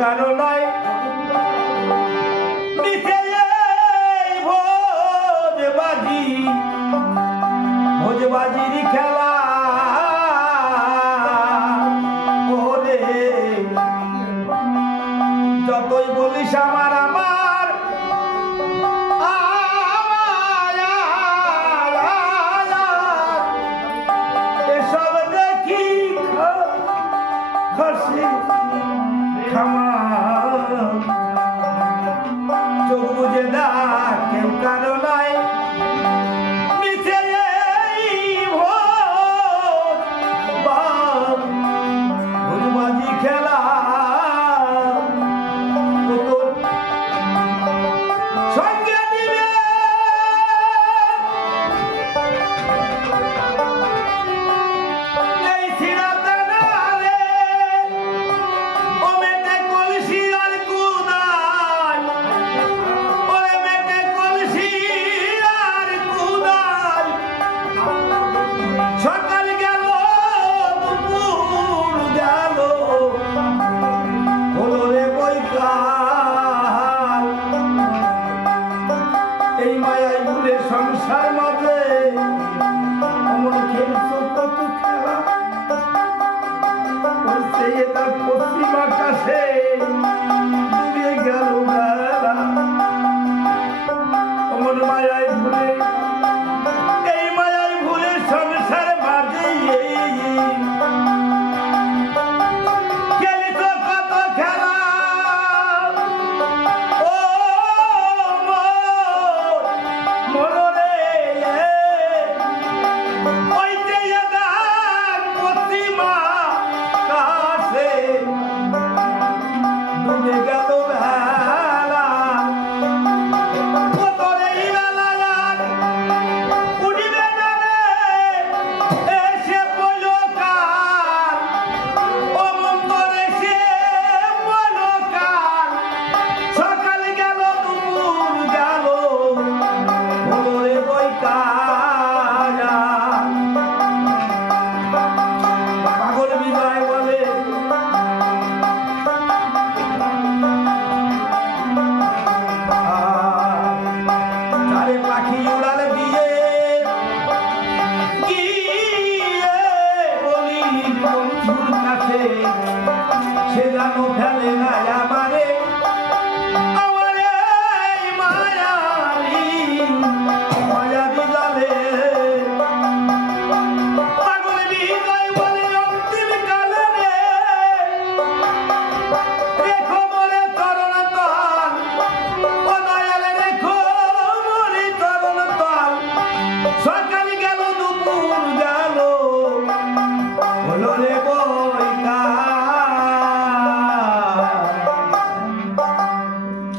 কারও নয় ভোজবাজি ভোজবাজির খেলা। ওরে যতই বলিস আমার 看望就不简单。এই মায়ায় ভুলে সংসার মাঝে। অমন খেলছো কত খেলা। তার পশ্চিম আকাশে 你又来